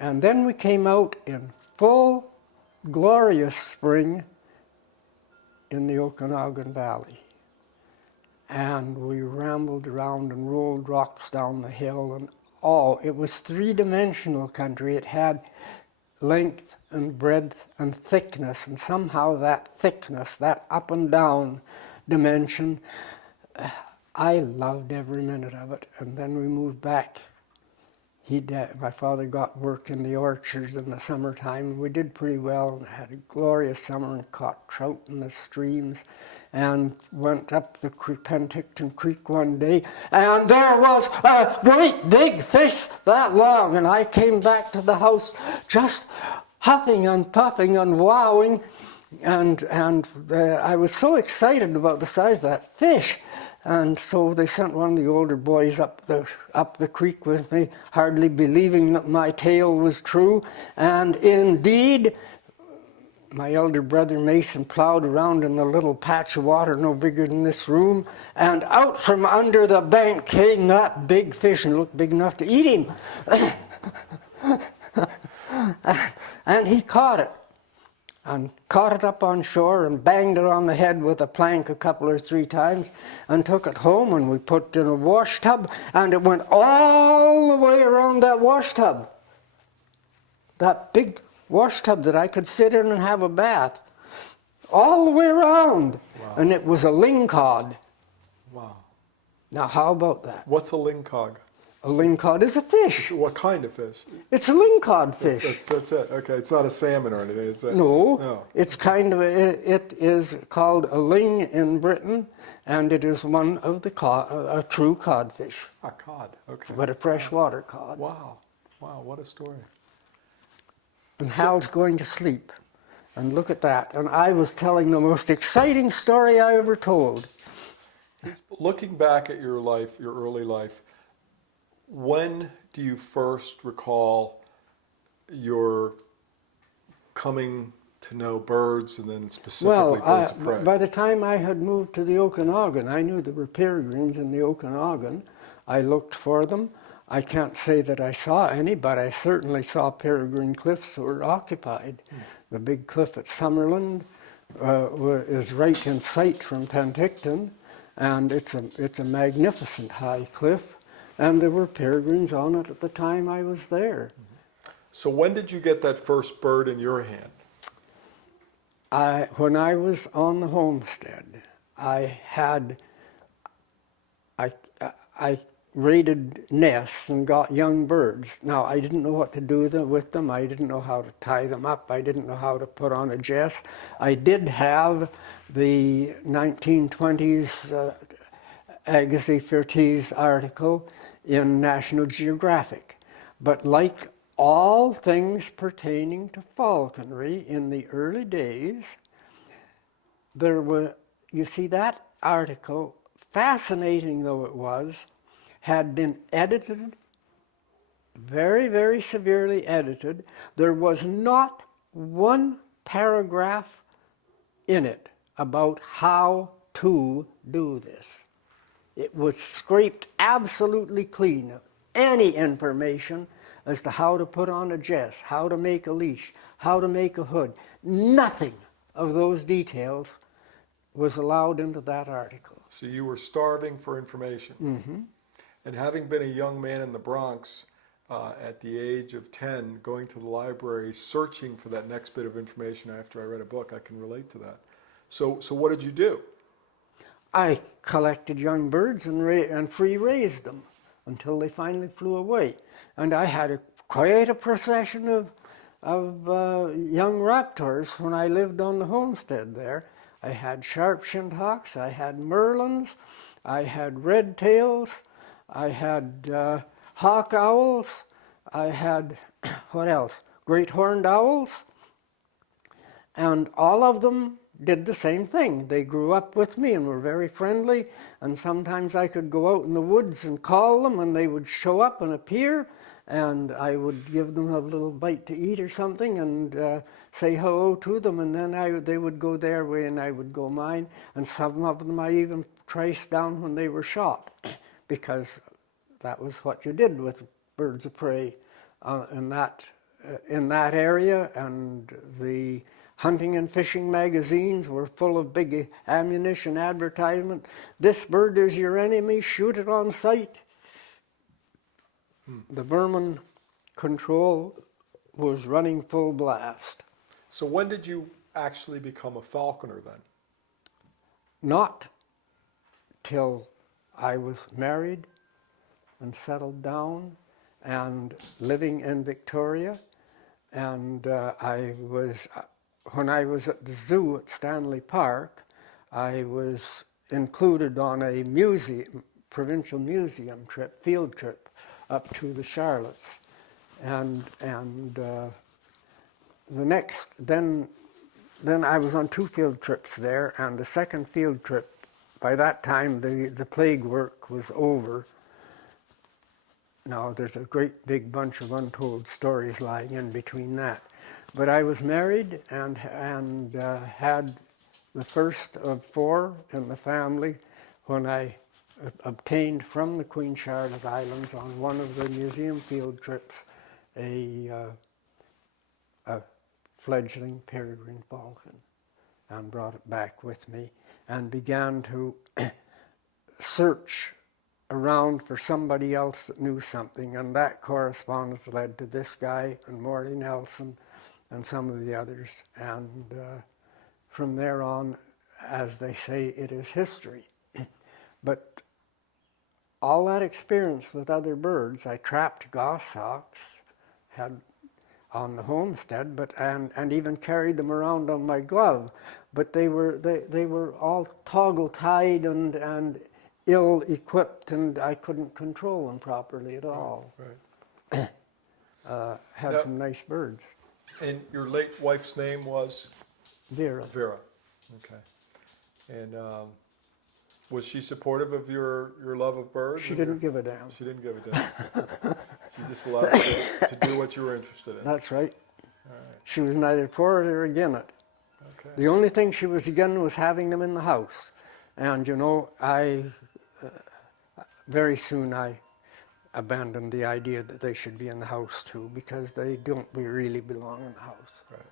And then we came out in full, glorious spring in the Okanagan Valley. And we rambled around and rolled rocks down the hill, and it was three-dimensional country. It had length and breadth and thickness, and somehow that thickness, that up and down dimension, I loved every minute of it. And then we moved back. My father got work in the orchards in the summertime. We did pretty well and had a glorious summer and caught trout in the streams and went up the Penticton Creek one day, and there was a great big fish that long, and I came back to the house just huffing and puffing and wowing, and I was so excited about the size of that fish. And so they sent one of the older boys up the creek with me, hardly believing that my tale was true. And indeed, my elder brother Mason plowed around in a little patch of water no bigger than this room, and out from under the bank came that big fish, and looked big enough to eat him. And he caught it. And caught it up on shore and banged it on the head with a plank a couple or three times and took it home, and we put it in a wash tub, and it went all the way around that wash tub. That big wash tub that I could sit in and have a bath. All the way around. Wow. And it was a lingcod. Wow. Now how about that? What's a lingcod? A lingcod is a fish. What kind of fish? It's a lingcod fish. That's it. Okay, it's not a salmon or anything. It's no, it's kind of it is called a ling in Britain, and it is one of the a true codfish. A cod, okay. But a freshwater cod. Wow, what a story. And Hal's going to sleep, and look at that. And I was telling the most exciting story I ever told. Looking back at your life, your early life, when do you first recall your coming to know birds, and then specifically birds of prey? By the time I had moved to the Okanagan, I knew there were peregrines in the Okanagan. I looked for them. I can't say that I saw any, but I certainly saw peregrine cliffs that were occupied. The big cliff at Summerland is right in sight from Penticton, and it's a magnificent high cliff. And there were peregrines on it at the time I was there. So when did you get that first bird in your hand? When I was on the homestead, I raided nests and got young birds. Now, I didn't know what to do with them. I didn't know how to tie them up. I didn't know how to put on a jess. I did have the 1920s Agassiz Fertiz article in National Geographic. But like all things pertaining to falconry in the early days, you see, that article, fascinating though it was, had been edited, very, very severely edited. There was not one paragraph in it about how to do this. It was scraped absolutely clean of any information as to how to put on a jess, how to make a leash, how to make a hood. Nothing of those details was allowed into that article. So you were starving for information. Mm-hmm. And having been a young man in the Bronx at the age of 10, going to the library, searching for that next bit of information after I read a book, I can relate to that. So what did you do? I collected young birds and free-raised them until they finally flew away. And I had quite a procession of young raptors when I lived on the homestead there. I had sharp-shinned hawks, I had merlins, I had red-tails, I had hawk owls, I had, what else? Great horned owls, and all of them did the same thing. They grew up with me and were very friendly, and sometimes I could go out in the woods and call them, and they would show up and appear, and I would give them a little bite to eat or something and say hello to them, and then they would go their way and I would go mine, and some of them I even traced down when they were shot, because that was what you did with birds of prey in that in that area, and the hunting and fishing magazines were full of big ammunition advertisement. This bird is your enemy, shoot it on sight. The vermin control was running full blast. So when did you actually become a falconer then? Not till I was married and settled down and living in Victoria. And when I was at the zoo at Stanley Park, I was included on a provincial museum trip, field trip, up to the Charlottes. And then I was on 2 field trips there, and the second field trip, by that time the plague work was over. Now there's a great big bunch of untold stories lying in between that. But I was married and had the first of 4 in the family when I obtained from the Queen Charlotte Islands on one of the museum field trips a fledgling peregrine falcon, and brought it back with me and began to search around for somebody else that knew something, and that correspondence led to this guy and Morty Nelson and some of the others, and from there on, as they say, it is history. But all that experience with other birds, I trapped goshawks, had on the homestead, and even carried them around on my glove, but they were all toggle-tied and ill-equipped, and I couldn't control them properly at all. Right. Had some nice birds. And your late wife's name was? Vera. Vera. Okay. And was she supportive of your love of birds? She didn't give a damn. She didn't give a damn. She just allowed you to do what you were interested in. That's right. All right. She was neither for it or against it. Okay. The only thing she was against was having them in the house. And you know, very soon I abandoned the idea that they should be in the house too, because they don't really belong in the house. Right.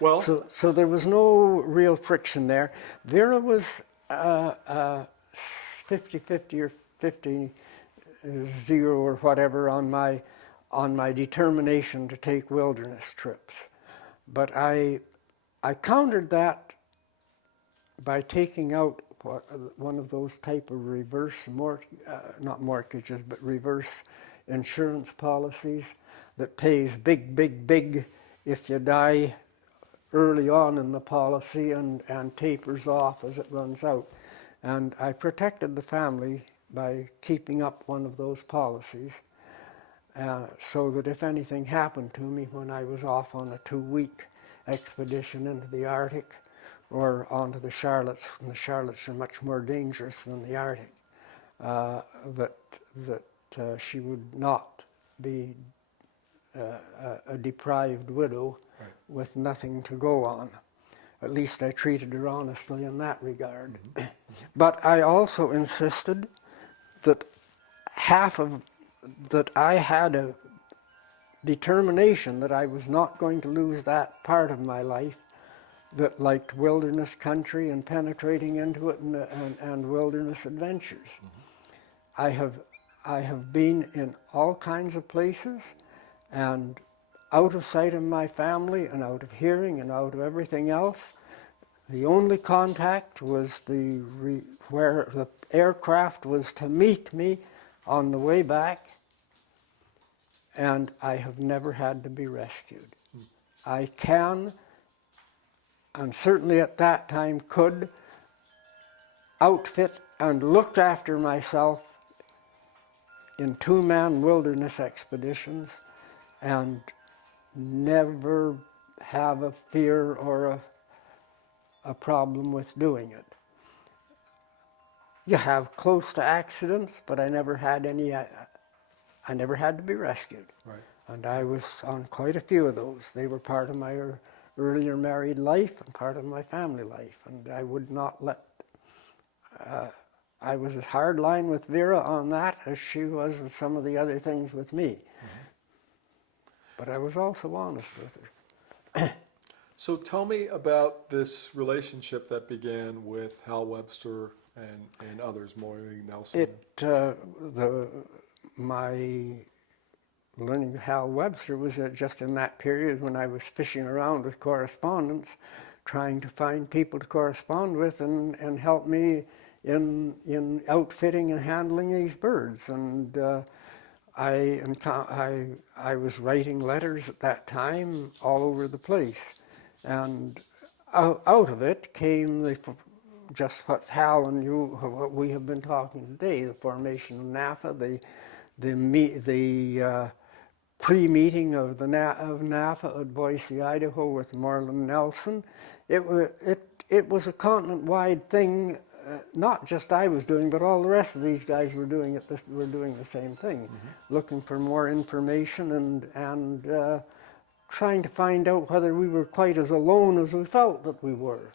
Well, so there was no real friction there. Vera was 50-50 or 50-0 or whatever on my determination to take wilderness trips. But I countered that by taking out one of those type of reverse not mortgages, but reverse insurance policies that pays big if you die early on in the policy and tapers off as it runs out. And I protected the family by keeping up one of those policies, so that if anything happened to me when I was off on a 2-week expedition into the Arctic or onto the Charlottes, and the Charlottes are much more dangerous than the Arctic, that she would not be a deprived widow with nothing to go on. At least I treated her honestly in that regard. Mm-hmm. But I also insisted that that I had a determination that I was not going to lose that part of my life that liked wilderness country and penetrating into it and wilderness adventures. Mm-hmm. I have been in all kinds of places and out of sight of my family and out of hearing and out of everything else. The only contact was where the aircraft was to meet me on the way back, and I have never had to be rescued. I can, and certainly at that time could, outfit and look after myself in 2-man wilderness expeditions and never have a fear or a problem with doing it. You have close to accidents, but I never had any. I never had to be rescued. Right. And I was on quite a few of those. They were part of my earlier married life and part of my family life, and I would not let. I was as hard line with Vera on that as she was with some of the other things with me. Mm-hmm. but I was also honest with her. So tell me about this relationship that began with Hal Webster and others, Maury Nelson. My learning Hal Webster was just in that period when I was fishing around with correspondence, trying to find people to correspond with and help me in outfitting and handling these birds. And I was writing letters at that time all over the place. And out of it came just what Hal and you, what we have been talking today, the formation of NAFA, the pre-meeting of NAFA at Boise, Idaho with Marlon Nelson. It was a continent-wide thing. Not just I was doing, but all the rest of these guys were doing the same thing, looking for more information and trying to find out whether we were quite as alone as we felt that we were.